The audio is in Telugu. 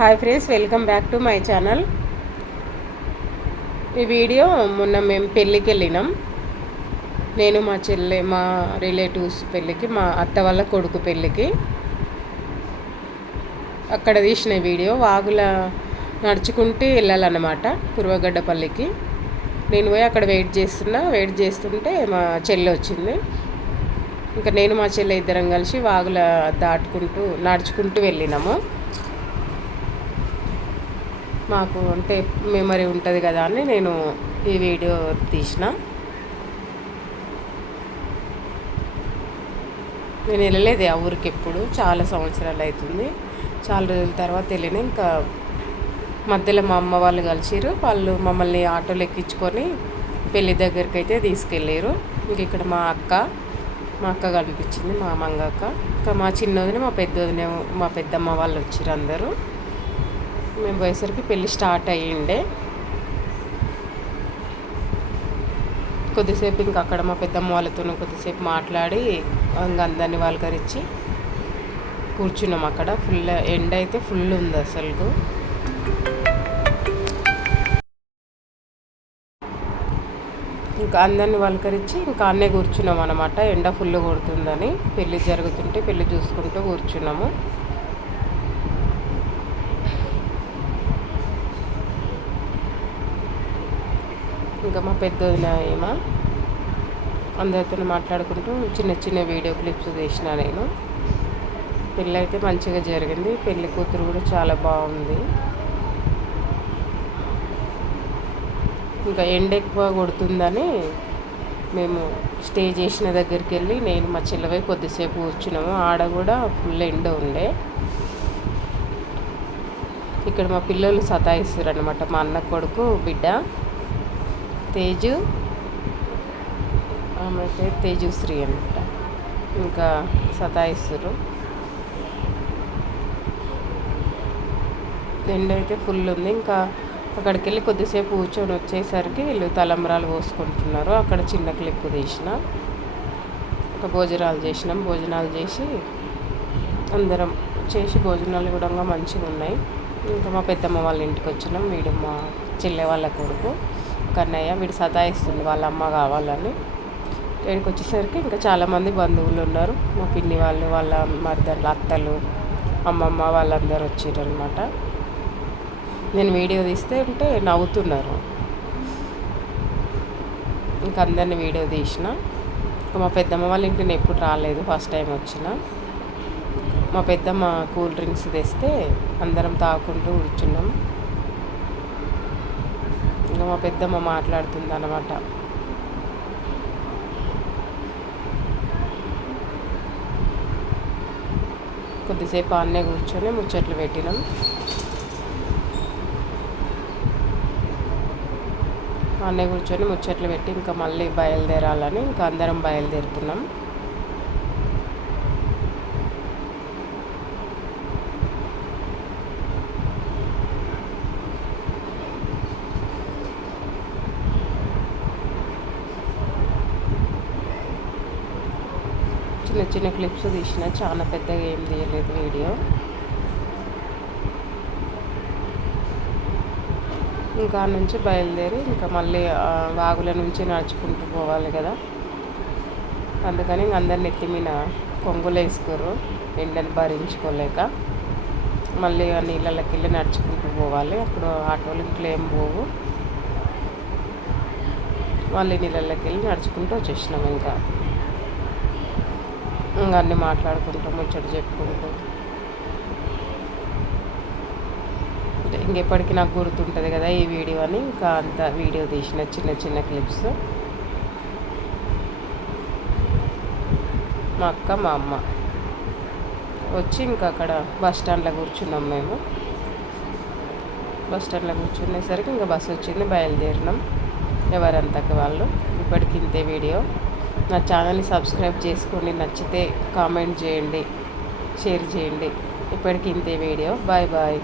Hi friends, welcome back to my channel. ఈ వీడియో మొన్న మేము పెళ్ళికి వెళ్ళినాం. నేను మా చెల్లె మా రిలేటివ్స్ పెళ్ళికి, మా అత్త వాళ్ళ కొడుకు పెళ్ళికి అక్కడ తీసిన వీడియో. వాగుల నడుచుకుంటూ వెళ్ళాలన్నమాట కురువగడ్డపల్లికి. నేను పోయి అక్కడ వెయిట్ చేస్తుంటే మా చెల్లె వచ్చింది. ఇంకా నేను మా చెల్లె ఇద్దరం కలిసి వాగుల నడుచుకుంటూ వెళ్ళినాము. మాకు అంటే మెమరీ ఉంటుంది కదా అని నేను ఈ వీడియో తీసిన. నేను వెళ్ళలేదు ఆ ఊరికి ఎప్పుడు, చాలా సంవత్సరాలు అవుతుంది. చాలా రోజుల తర్వాత వెళ్ళిన. ఇంకా మధ్యలో మా అమ్మ వాళ్ళు కలిసిరు. వాళ్ళు మమ్మల్ని ఆటోలు ఎక్కించుకొని పెళ్ళి దగ్గరికి అయితే తీసుకెళ్ళారు. ఇంక ఇక్కడ మా అక్క కనిపించింది, మా మంగక్క. ఇంకా మా చిన్నదిని మా పెద్దమ్మ వాళ్ళు వచ్చారు అందరూ. మేము పోయేసరికి పెళ్ళి స్టార్ట్ అయ్యిండే. కొద్దిసేపు ఇంకా అక్కడ మా పెద్దమ్మ వాళ్ళతో కొద్దిసేపు మాట్లాడి ఇంకా అందరినీ పలకరించి కూర్చున్నాం అక్కడ. ఫుల్ ఎండ అయితే ఫుల్ ఉంది అసలు. ఇంకా అందరినీ పలకరించి ఇంకా అన్నే కూర్చున్నాం అనమాట. ఎండ ఫుల్ కొడుతుందని పెళ్ళి జరుగుతుంటే పెళ్ళి చూసుకుంటూ కూర్చున్నాము. ఇంకా మా పెద్దదిన ఏమో అందరితో మాట్లాడుకుంటూ చిన్న చిన్న వీడియో క్లిప్స్ తీసిన నేను. పెళ్ళి అయితే మంచిగా జరిగింది. పెళ్ళి కూతురు కూడా చాలా బాగుంది. ఇంకా ఎండ ఎక్కువ కొడుతుందని మేము స్టే చేసిన దగ్గరికి వెళ్ళి నేను మా చెల్లెవై కొద్దిసేపు కూర్చున్నాము. ఆడ కూడా ఫుల్ ఎండ ఉండే. ఇక్కడ మా పిల్లలు సతాయిస్తారు అనమాట. మా అన్న కొడుకు బిడ్డ తేజు, ఆమె పేరు తేజుశ్రీ అనమాట. ఇంకా సతాయిస్తారు. ఎండ అయితే ఫుల్ ఉంది. ఇంకా అక్కడికి వెళ్ళి కొద్దిసేపు కూర్చొని వచ్చేసరికి వీళ్ళు తలంబ్రాలు పోసుకుంటున్నారు. అక్కడ చిన్న క్లిప్ తీసిన. ఇంకా భోజనాలు చేసినాం. భోజనాలు చేసి అందరం భోజనాలు కూడా మంచిగా ఉన్నాయి. ఇంకా మా పెద్దమ్మ వాళ్ళ ఇంటికి వచ్చినాం. వీడు మా చెల్లె వాళ్ళ కొడుకు కన్నయ్య. వీడు సతాయిస్తుంది వాళ్ళ అమ్మ కావాలని. ఇక్కడికి వచ్చేసరికి ఇంకా చాలామంది బంధువులు ఉన్నారు. మా పిన్ని వాళ్ళు, వాళ్ళ మరిదళ్ళు, అత్తలు, అమ్మమ్మ వాళ్ళందరూ వచ్చారు అనమాట. నేను వీడియో తీస్తే ఉంటే నవ్వుతున్నారు. ఇంకా అందరిని వీడియో తీసిన. ఇంకా మా పెద్దమ్మ వాళ్ళ ఇంటిని ఎప్పుడు రాలేదు, ఫస్ట్ టైం వచ్చిన. మా పెద్దమ్మ కూల్ డ్రింక్స్ తెస్తే అందరం తాగుకుంటూ కూర్చున్నాం. ఇంకా మా పెద్దమ్మ మాట్లాడుతుంది అన్నమాట. కొద్దిసేపు ఆన్నే కూర్చొని ముచ్చట్లు పెట్టినాం. ఆన్నే కూర్చొని ముచ్చట్లు పెట్టి ఇంకా మళ్ళీ బయలుదేరాలని ఇంకా అందరం బయలుదేరుతున్నాం. చిన్న చిన్న క్లిప్స్ తీసిన, చాలా పెద్దగా ఏం తీయలేదు వీడియో. ఇంకా నుంచి బయలుదేరి ఇంకా మళ్ళీ వాగుల నుంచి నడుచుకుంటూ పోవాలి కదా. అందుకని అందరిని ఎత్తి మీద కొంగులు వేసుకోరు, ఎండను భరించుకోలేక. మళ్ళీ ఆ నీళ్ళకి వెళ్ళి నడుచుకుంటూ పోవాలి. అప్పుడు ఆటోలు ఇంట్లో ఏం పోవు. మళ్ళీ నీళ్ళకి వెళ్ళి నడుచుకుంటూ వచ్చేసినాం. ఇంకా అన్నీ మాట్లాడుకుంటూ ముచ్చట చెప్పుకుంటూ ఇంకెప్పటికీ నాకు గుర్తుంటుంది కదా ఈ వీడియో అని ఇంకా అంత వీడియో తీసిన చిన్న చిన్న క్లిప్స్. మా అక్క మా అమ్మ వచ్చి ఇంకా అక్కడ బస్ స్టాండ్లో కూర్చున్నాం. మేము బస్ స్టాండ్లో కూర్చునేసరికి ఇంకా బస్సు వచ్చింది, బయలుదేరినాం ఎవరంతకు వాళ్ళు. ఇప్పటికి ఇంతే వీడియో. నా ఛానల్ని సబ్స్క్రైబ్ చేసుకోండి, నచ్చితే కామెంట్ చేయండి, షేర్ చేయండి. ఇప్పటికి ఇంతే వీడియో. Bye bye.